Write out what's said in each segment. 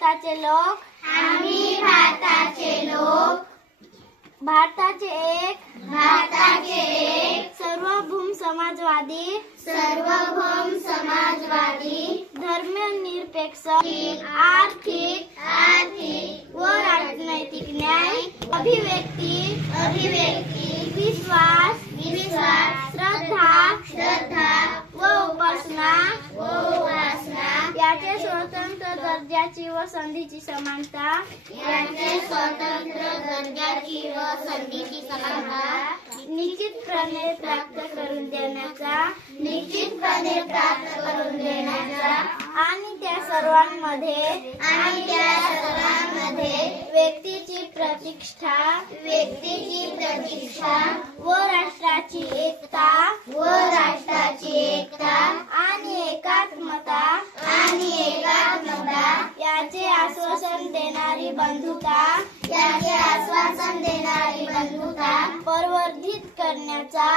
भारताचे लोक भारताचे एक सार्वभौम समाजवादी धर्मनिरपेक्ष आर्थिक व राजनैतिक न्याय अभिव्यक्ती विश्वास श्रद्धा व उपासना याचे स्वतंत्र दर्जाची व संधीची समानता निश्चितपणे प्राप्त करून देण्याचा आणि त्या सर्वांमध्ये व्यक्तीची प्रतिष्ठा व राष्ट्राची एकता आणि एकात्मता याचे आश्वासन देणारी बंधुता प्रवर्धित करण्याचा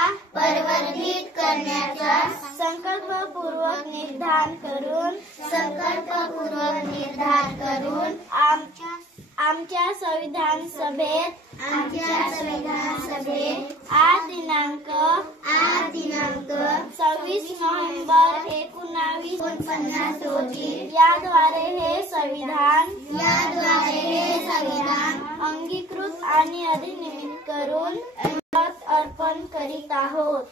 संकल्पपूर्वक निर्धार करून आमच्या संविधान सभेत आज दिनांक 26 नोव्हेंबर 1949 रोजी याद्वारे हे संविधान अंगीकृत आणि अधिनियमित करून अर्पण करीत आहोत.